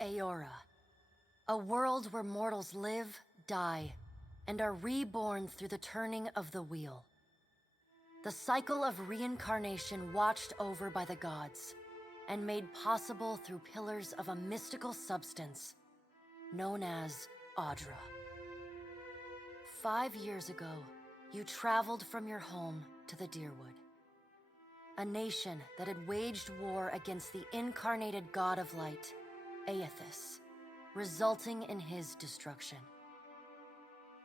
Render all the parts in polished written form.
Aora, a world where mortals live, die, and are reborn through the turning of the wheel. The cycle of reincarnation watched over by the gods, and made possible through pillars of a mystical substance known as Audra. 5 years ago, you traveled from your home to the Deerwood, a nation that had waged war against the incarnated god of light, Aethys, resulting in his destruction.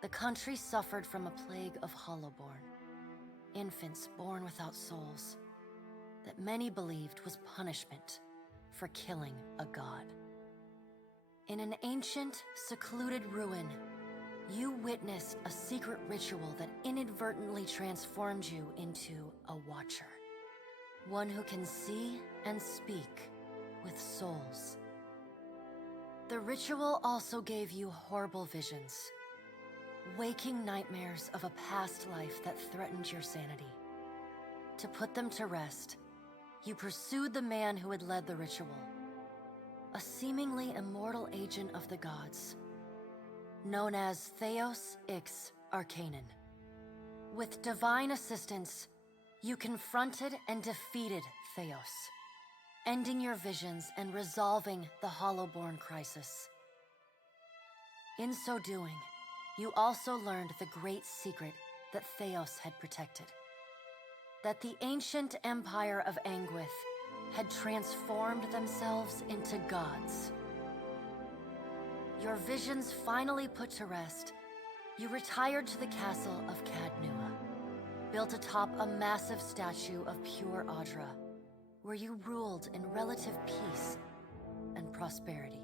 The country suffered from a plague of hollowborn, infants born without souls, that many believed was punishment for killing a god. In an ancient, secluded ruin, you witnessed a secret ritual that inadvertently transformed you into a watcher. One who can see and speak with souls. The ritual also gave you horrible visions, waking nightmares of a past life that threatened your sanity. To put them to rest, you pursued the man who had led the ritual, a seemingly immortal agent of the gods, known as Theos Ix Arcanon. With divine assistance, you confronted and defeated Theos, ending your visions and resolving the Hollowborn crisis. In so doing, you also learned the great secret that Theos had protected. That the ancient empire of Anguith had transformed themselves into gods. Your visions finally put to rest, you retired to the castle of Cadnua, built atop a massive statue of pure Audra, where you ruled in relative peace and prosperity.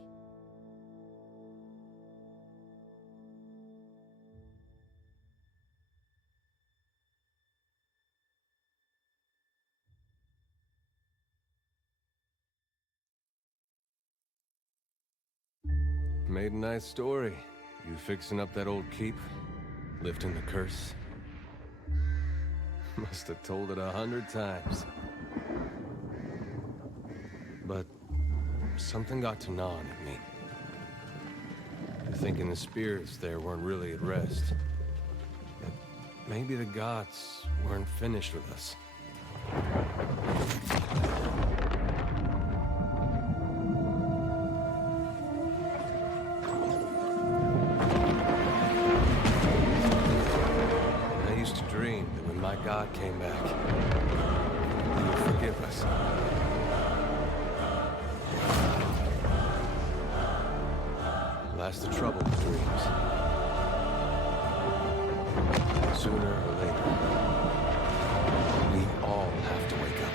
Made a nice story. You fixing up that old keep? Lifting the curse? Must have told it 100 times. But something got to gnawing at me. Thinking the spirits there weren't really at rest. That maybe the gods weren't finished with us. My God came back. He would forgive us. Last the trouble with dreams. Sooner or later, we all have to wake up.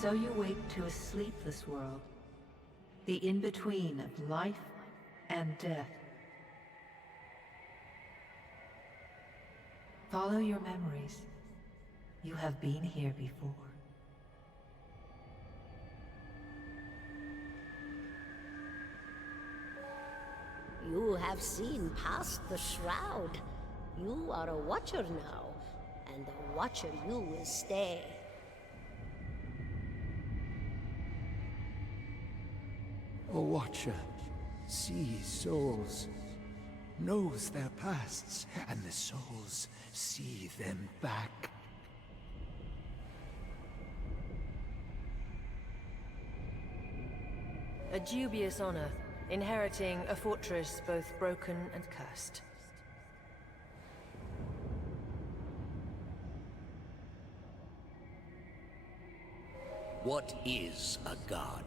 So you wake to a sleepless world, the in-between of life and death. Follow your memories. You have been here before. You have seen past the shroud. You are a watcher now, and a watcher you will stay. A watcher sees souls, knows their pasts, and the souls see them back. A dubious honor, inheriting a fortress both broken and cursed. What is a god?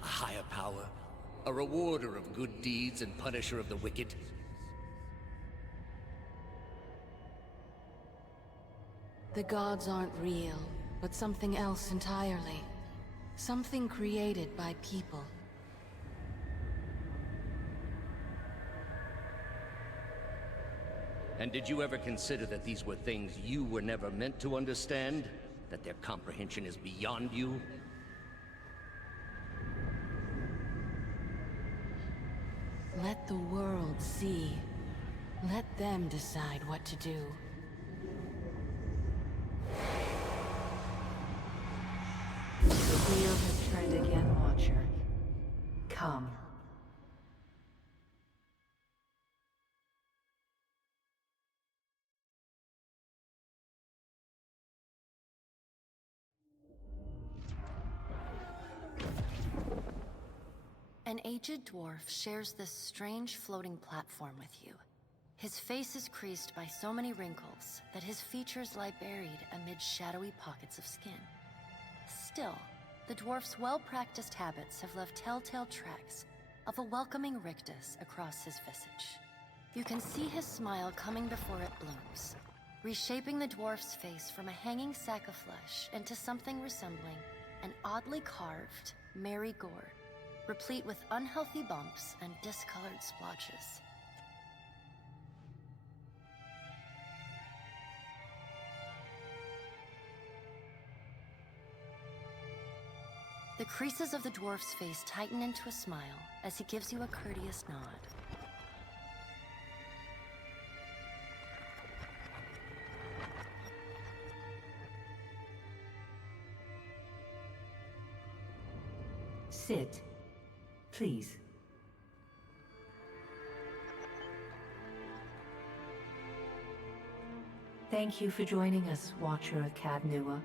A higher power? A rewarder of good deeds and punisher of the wicked? The gods aren't real, but something else entirely. Something created by people. And did you ever consider that these were things you were never meant to understand? That their comprehension is beyond you? Let the world see. Let them decide what to do. The wheel has turned again, Watcher. Come. An aged dwarf shares this strange floating platform with you. His face is creased by so many wrinkles that his features lie buried amid shadowy pockets of skin. Still, the dwarf's well-practiced habits have left telltale tracks of a welcoming rictus across his visage. You can see his smile coming before it blooms, reshaping the dwarf's face from a hanging sack of flesh into something resembling an oddly carved, merry gourd, replete with unhealthy bumps and discolored splotches. The creases of the dwarf's face tighten into a smile as he gives you a courteous nod. Sit. Please. Thank you for joining us, Watcher of Cadnua.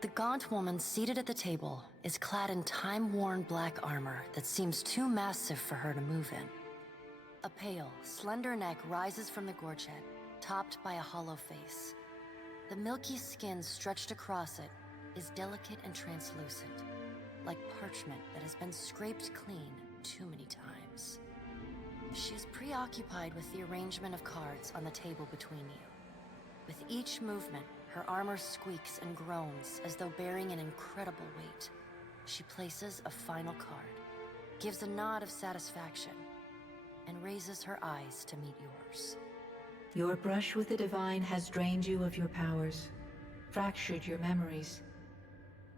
The gaunt woman seated at the table is clad in time-worn black armor that seems too massive for her to move in. A pale, slender neck rises from the gorget, topped by a hollow face. The milky skin stretched across it is delicate and translucent, like parchment that has been scraped clean too many times. She is preoccupied with the arrangement of cards on the table between you. With each movement, her armor squeaks and groans as though bearing an incredible weight. She places a final card, gives a nod of satisfaction, and raises her eyes to meet yours. Your brush with the divine has drained you of your powers, fractured your memories.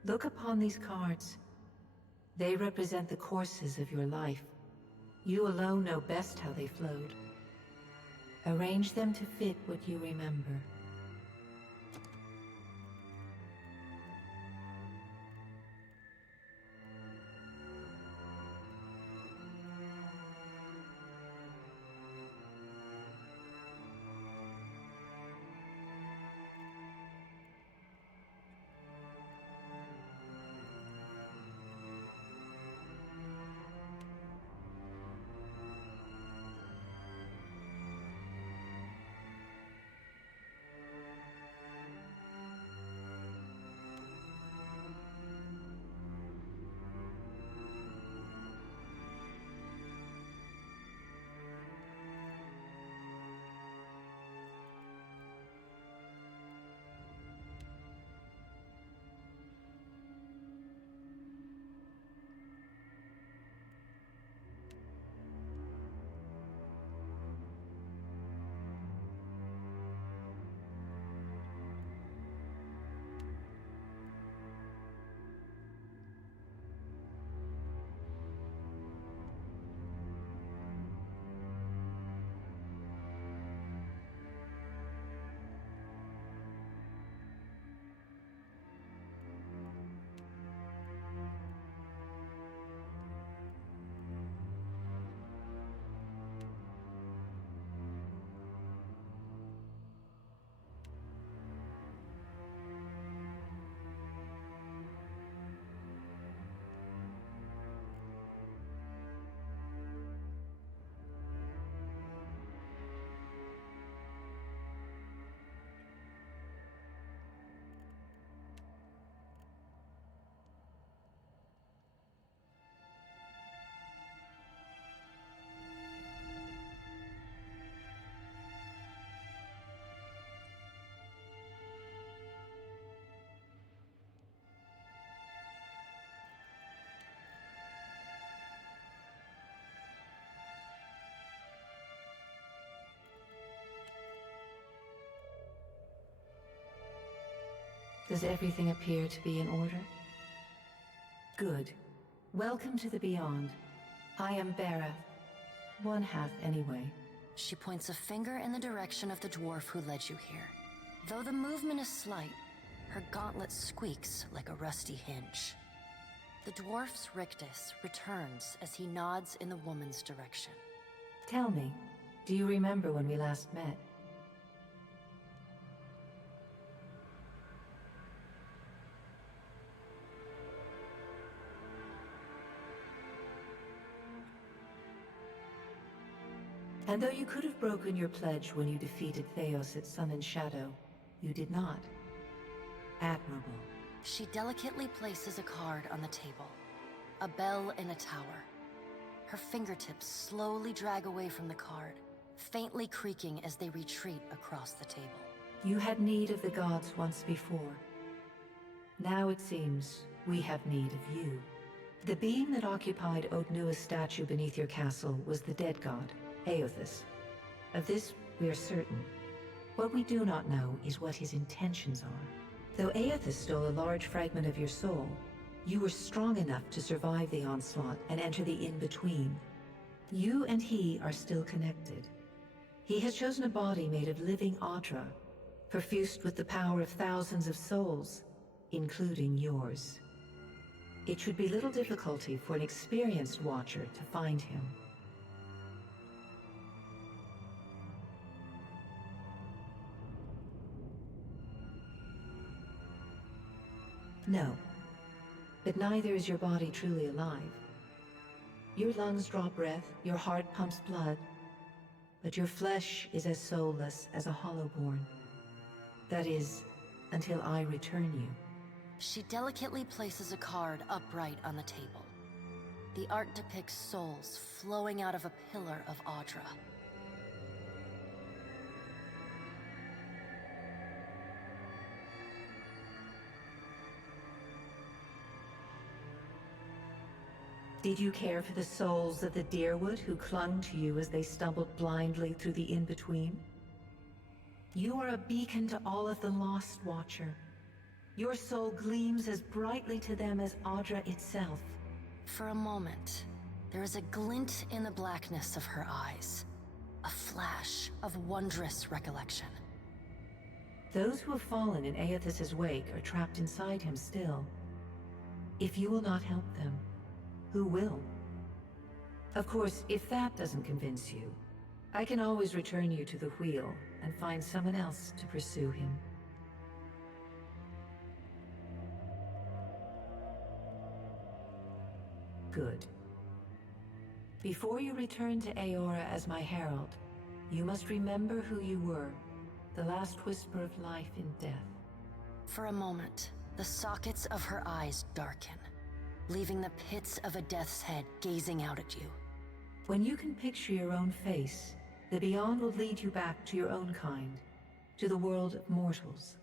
Look upon these cards. They represent the courses of your life. You alone know best how they flowed. Arrange them to fit what you remember. Does everything appear to be in order? Good. Welcome to the Beyond. I am Berath. One half, anyway. She points a finger in the direction of the dwarf who led you here. Though the movement is slight, her gauntlet squeaks like a rusty hinge. The dwarf's rictus returns as he nods in the woman's direction. Tell me, do you remember when we last met? And though you could have broken your pledge when you defeated Theos at Sun and Shadow, you did not. Admirable. She delicately places a card on the table. A bell in a tower. Her fingertips slowly drag away from the card, faintly creaking as they retreat across the table. You had need of the gods once before. Now it seems we have need of you. The being that occupied Odnua's statue beneath your castle was the dead god, Aothis. Of this, we are certain. What we do not know is what his intentions are. Though Aothis stole a large fragment of your soul, you were strong enough to survive the onslaught and enter the in-between. You and he are still connected. He has chosen a body made of living Audra, perfused with the power of thousands of souls, including yours. It should be little difficulty for an experienced watcher to find him. No. But neither is your body truly alive. Your lungs draw breath, your heart pumps blood, but your flesh is as soulless as a hollowborn. That is, until I return you. She delicately places a card upright on the table. The art depicts souls flowing out of a pillar of Audra. Did you care for the souls of the Deerwood who clung to you as they stumbled blindly through the in-between? You are a beacon to all of the lost, Watcher. Your soul gleams as brightly to them as Audra itself. For a moment, there is a glint in the blackness of her eyes. A flash of wondrous recollection. Those who have fallen in Aothis' wake are trapped inside him still. If you will not help them, who will? Of course, if that doesn't convince you, I can always return you to the wheel and find someone else to pursue him. Good. Before you return to Aora as my herald, you must remember who you were, the last whisper of life in death. For a moment, the sockets of her eyes darken, leaving the pits of a death's head gazing out at you. When you can picture your own face, the Beyond will lead you back to your own kind, to the world of mortals.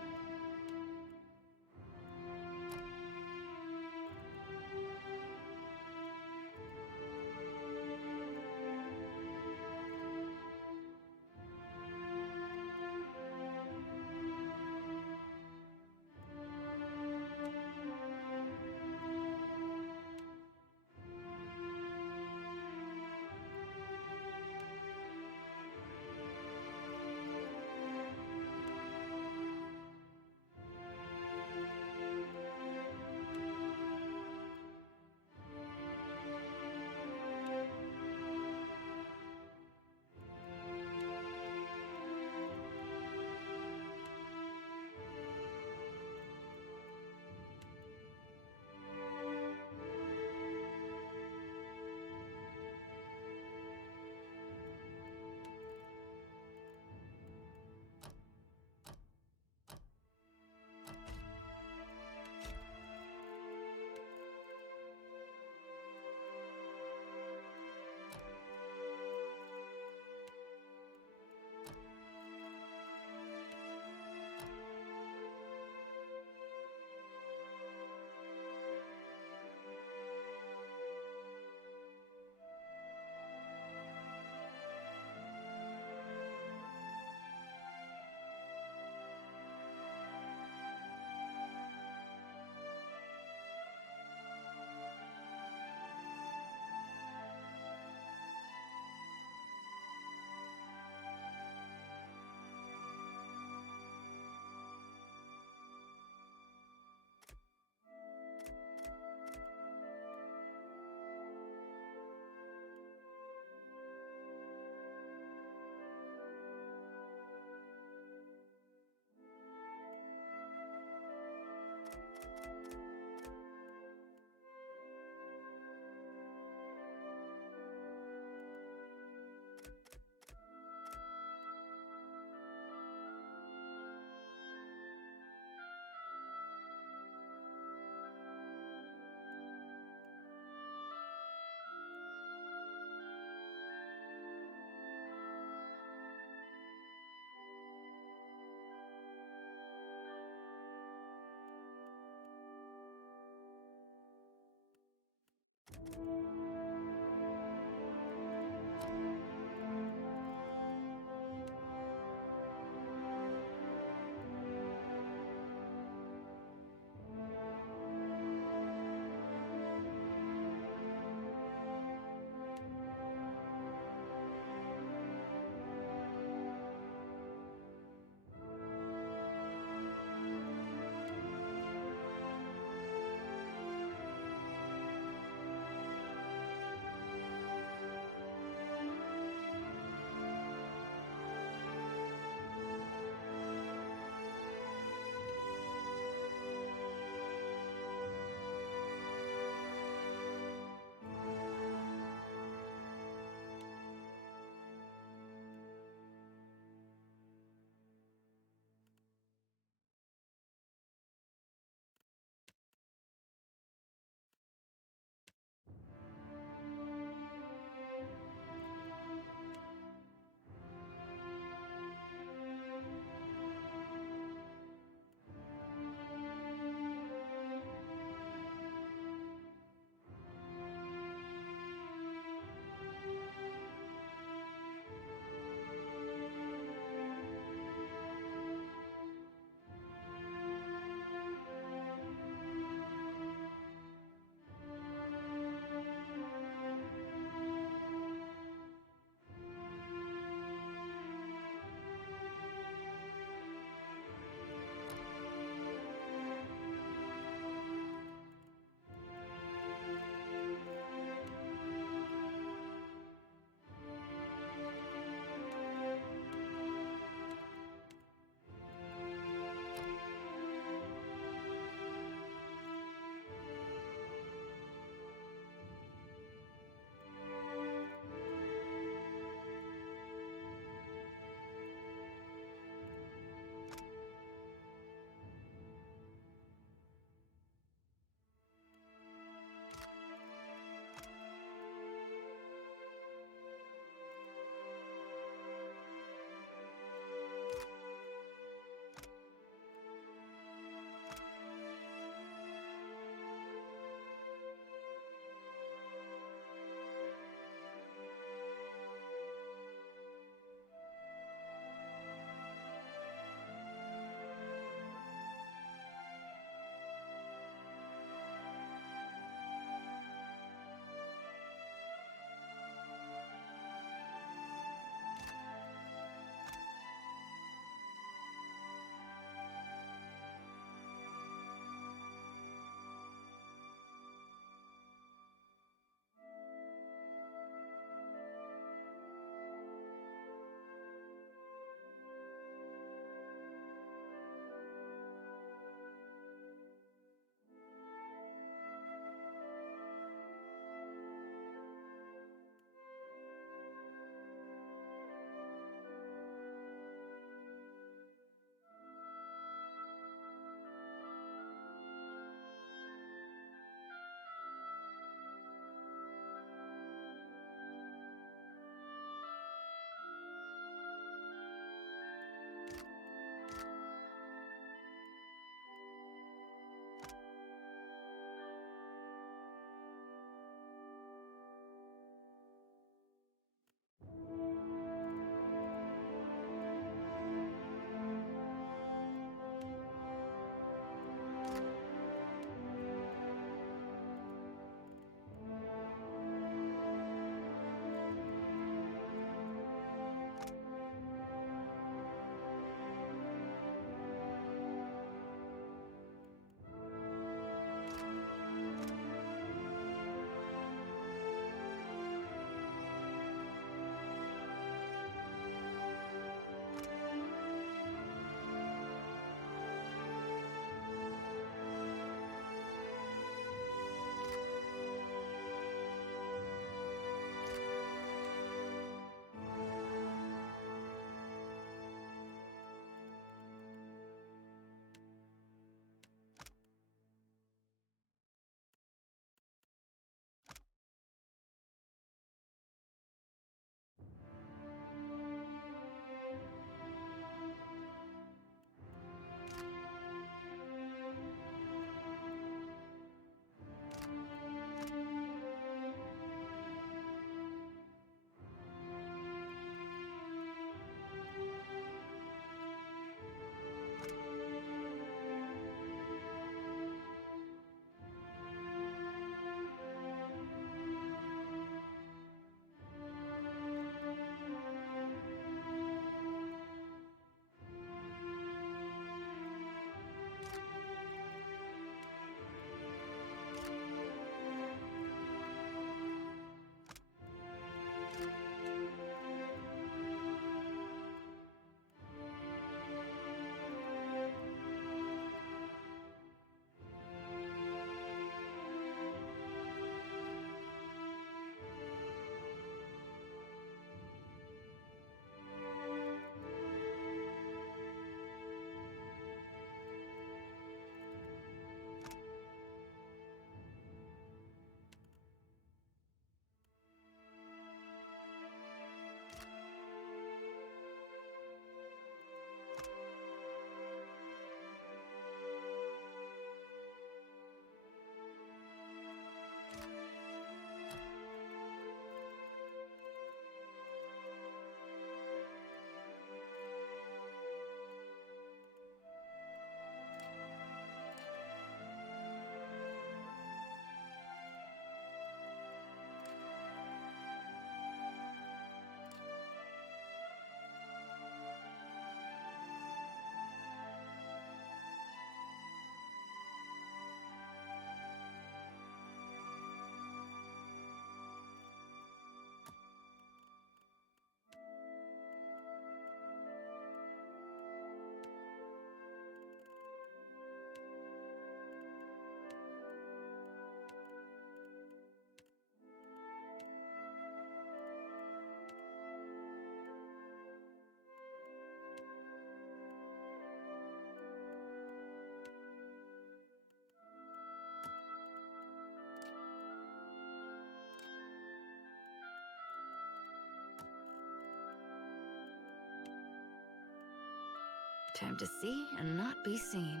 Time to see and not be seen.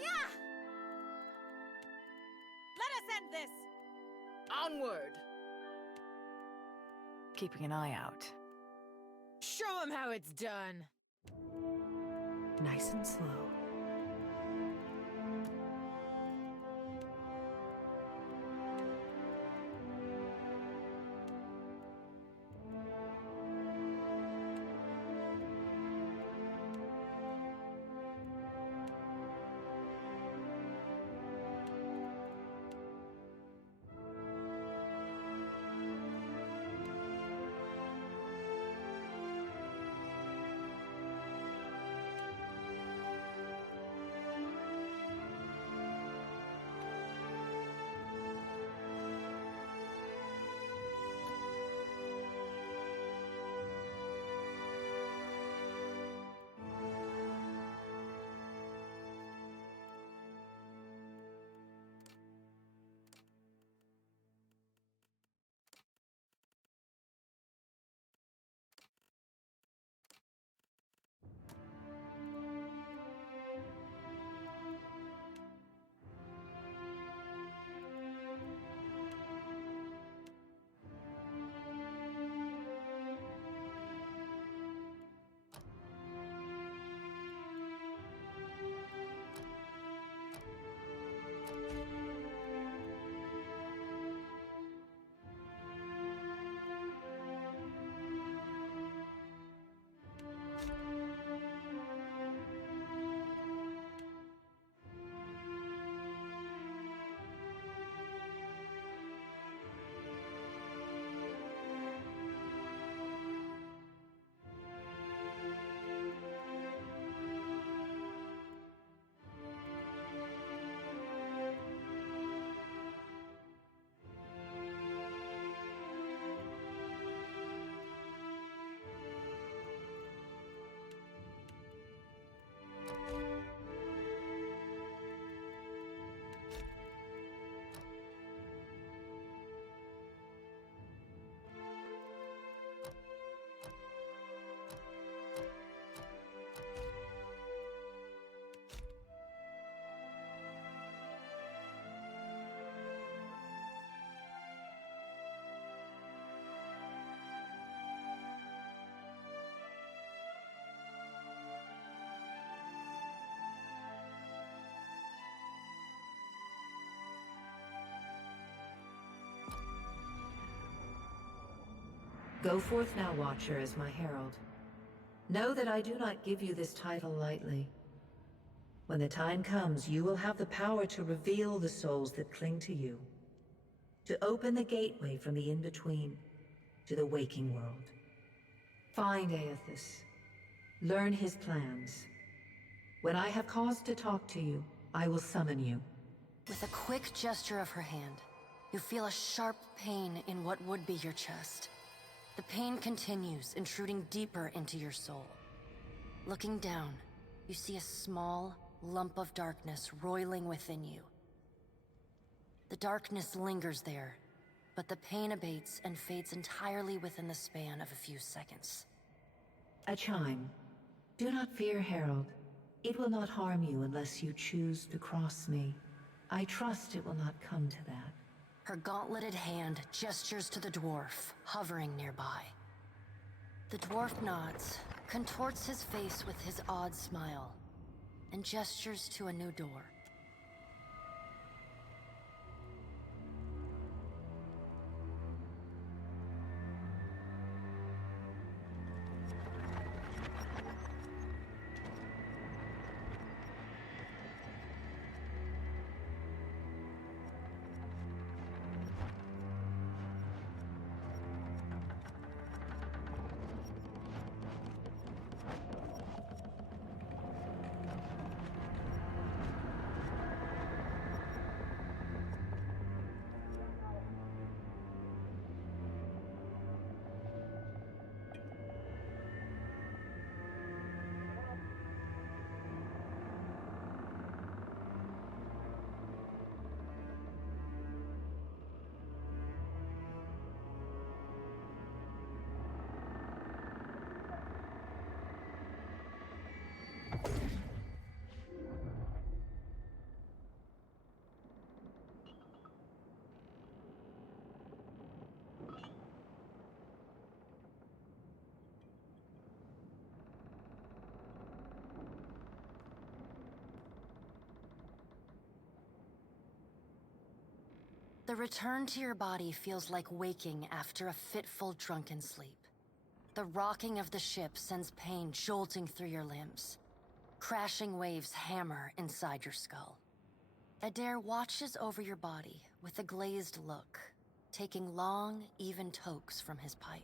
Yeah! Let us end this! Onward! Keeping an eye out. Show him how it's done! Nice and slow. Go forth now, Watcher, as my herald. Know that I do not give you this title lightly. When the time comes, you will have the power to reveal the souls that cling to you. To open the gateway from the in-between to the waking world. Find Aethys. Learn his plans. When I have cause to talk to you, I will summon you. With a quick gesture of her hand, you feel a sharp pain in what would be your chest. The pain continues, intruding deeper into your soul. Looking down, you see a small lump of darkness roiling within you. The darkness lingers there, but the pain abates and fades entirely within the span of a few seconds. A chime. Do not fear, Herald. It will not harm you unless you choose to cross me. I trust it will not come to that. Her gauntleted hand gestures to the dwarf, hovering nearby. The dwarf nods, contorts his face with his odd smile, and gestures to a new door. The return to your body feels like waking after a fitful drunken sleep. The rocking of the ship sends pain jolting through your limbs. Crashing waves hammer inside your skull. Adair watches over your body with a glazed look, taking long, even tokes from his pipe.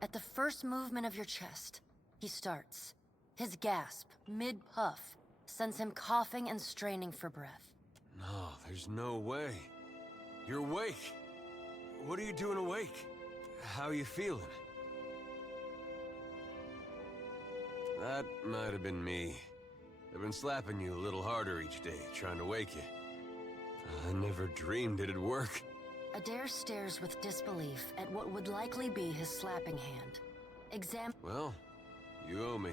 At the first movement of your chest, he starts. His gasp, mid-puff, sends him coughing and straining for breath. No, there's no way. You're awake. What are you doing awake? How are you feeling? That might have been me. I've been slapping you a little harder each day, trying to wake you. I never dreamed it'd work. Adair stares with disbelief at what would likely be his slapping hand. Well, you owe me.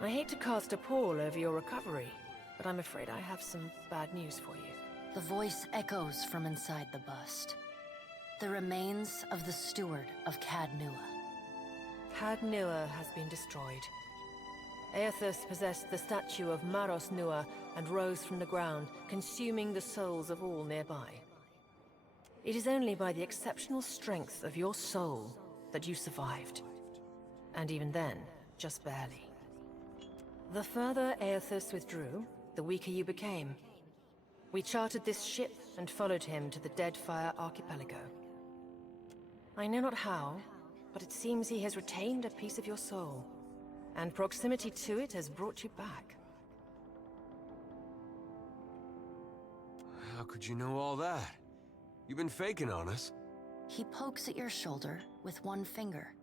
I hate to cast a pall over your recovery, but I'm afraid I have some bad news for you. The voice echoes from inside the bust. The remains of the steward of Cad Nua. Cad Nua has been destroyed. Aethys possessed the statue of Maros Nua and rose from the ground, consuming the souls of all nearby. It is only by the exceptional strength of your soul that you survived. And even then, just barely. The further Aethys withdrew, the weaker you became. We chartered this ship and followed him to the Deadfire archipelago. I know not how, but it seems he has retained a piece of your soul, and proximity to it has brought you back. How could you know all that? You've been faking on us. He pokes at your shoulder with one finger.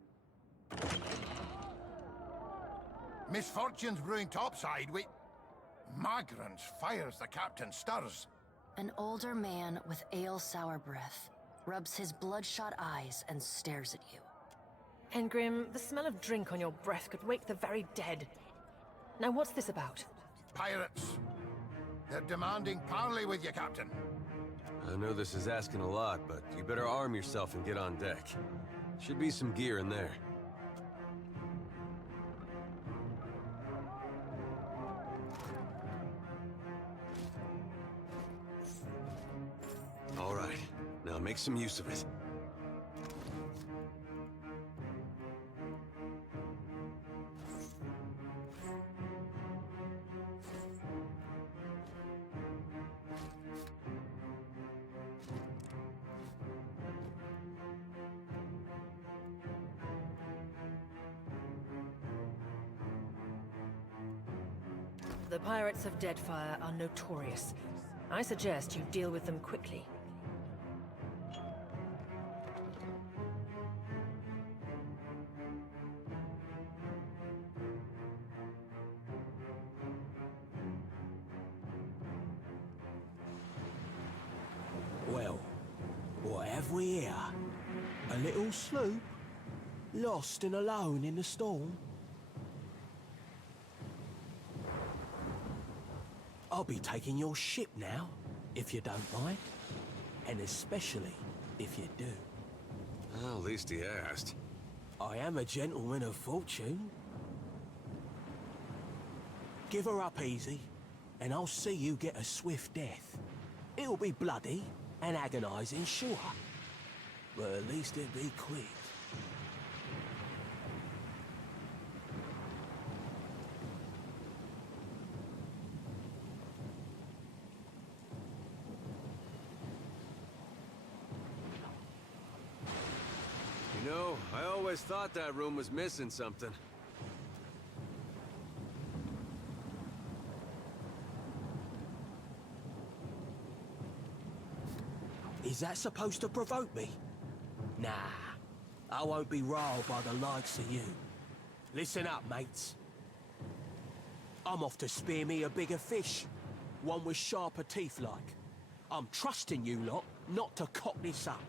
Misfortune's brewing topside. Magrants fires the captain stirs. An older man with ale-sour breath rubs his bloodshot eyes and stares at you. Engrim, the smell of drink on your breath could wake the very dead. Now what's this about? Pirates. They're demanding parley with you, Captain. I know this is asking a lot, but you better arm yourself and get on deck. Should be some gear in there. All right, now make some use of it. The pirates of Deadfire are notorious. I suggest you deal with them quickly. Well, what have we here? A little sloop? Lost and alone in the storm? I'll be taking your ship now, if you don't mind. And especially if you do. Well, at least he asked. I am a gentleman of fortune. Give her up easy, and I'll see you get a swift death. It'll be bloody and agonizing, sure. But at least it'll be quick. You know, I always thought that room was missing something. Is that supposed to provoke me? Nah, I won't be riled by the likes of you. Listen up, mates. I'm off to spear me a bigger fish. One with sharper teeth like. I'm trusting you lot not to cock this up.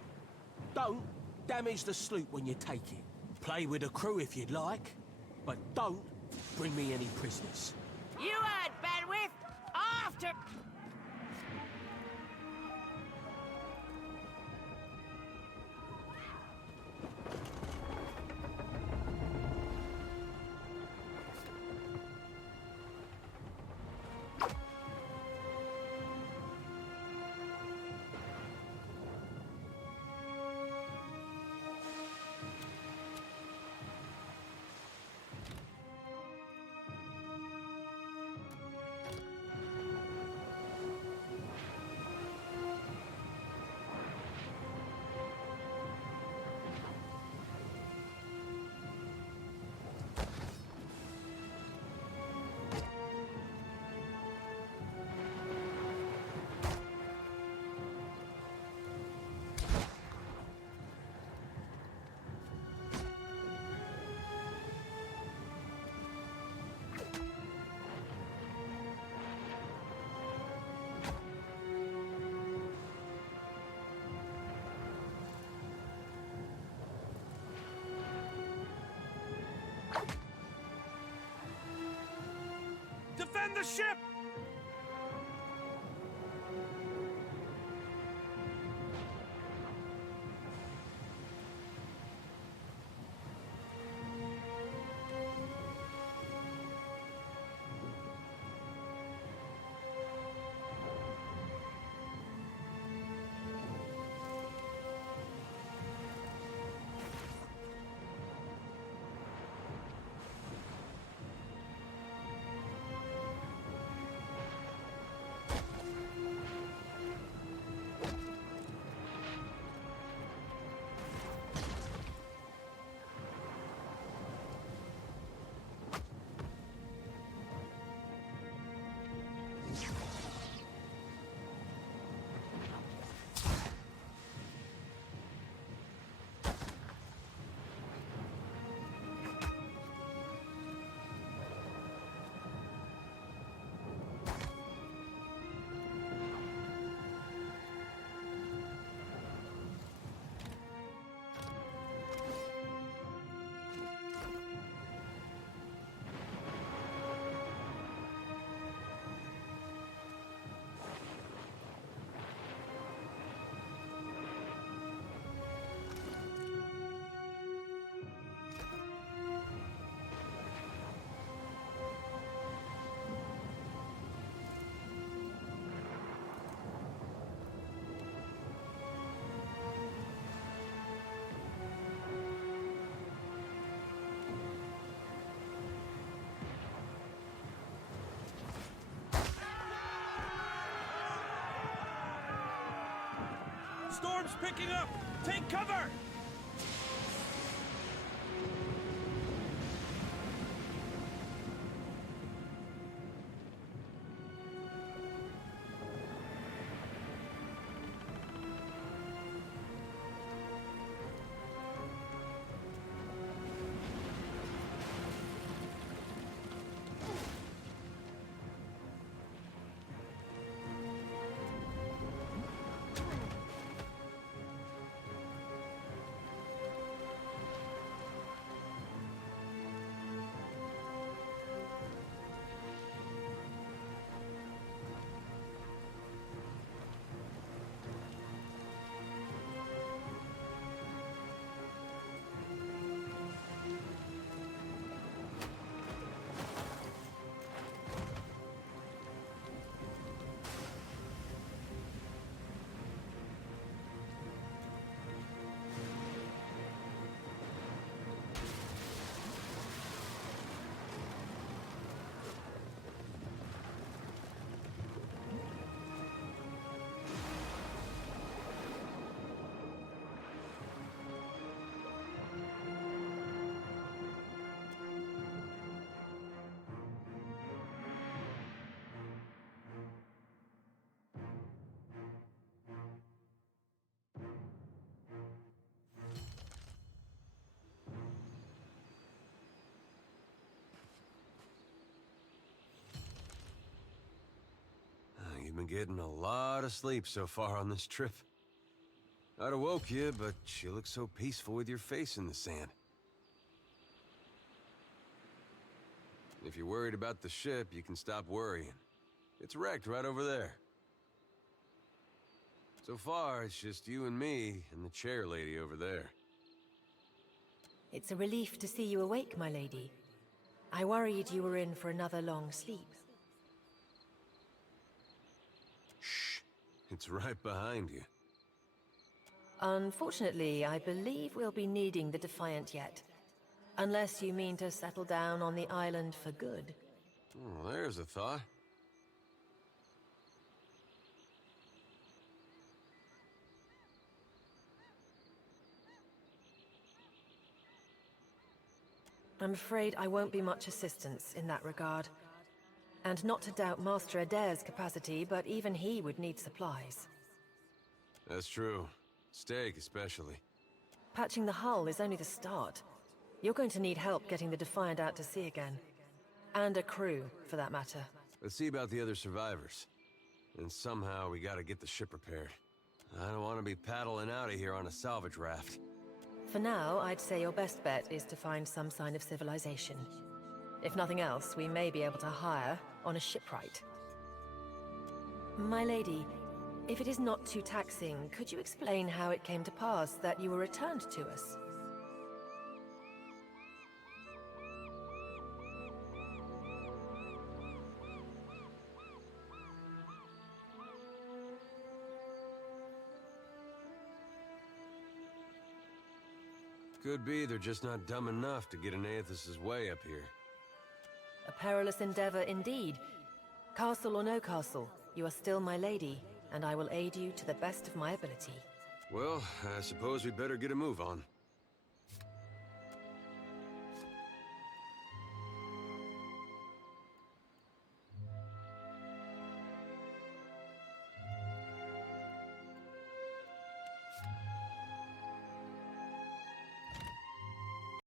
Don't damage the sloop when you take it. Play with the crew if you'd like, but don't Bring me any prisoners. You heard, Benwith! After... Defend the ship! Storm's picking up! Take cover! You've been getting a lot of sleep so far on this trip. I'd have woke you, but you look so peaceful with your face in the sand. If you're worried about the ship, you can stop worrying. It's wrecked right over there. So far, it's just you and me and the chair lady over there. It's a relief to see you awake, my lady. I worried you were in for another long sleep. Shh. It's right behind you. Unfortunately, I believe we'll be needing the Defiant yet. Unless you mean to settle down on the island for good. Oh, there's a thought. I'm afraid I won't be much assistance in that regard. And not to doubt Master Adair's capacity, but even he would need supplies. That's true. Steak, especially. Patching the hull is only the start. You're going to need help getting the Defiant out to sea again. And a crew, for that matter. Let's see about the other survivors. And somehow we gotta get the ship repaired. I don't want to be paddling out of here on a salvage raft. For now, I'd say your best bet is to find some sign of civilization. If nothing else, we may be able to hire on a shipwright. My lady, if it is not too taxing, could you explain how it came to pass that you were returned to us? Could be they're just not dumb enough to get in Aethys' way up here. A perilous endeavor indeed. Castle or no castle, you are still my lady, and I will aid you to the best of my ability. Well, I suppose we better get a move on.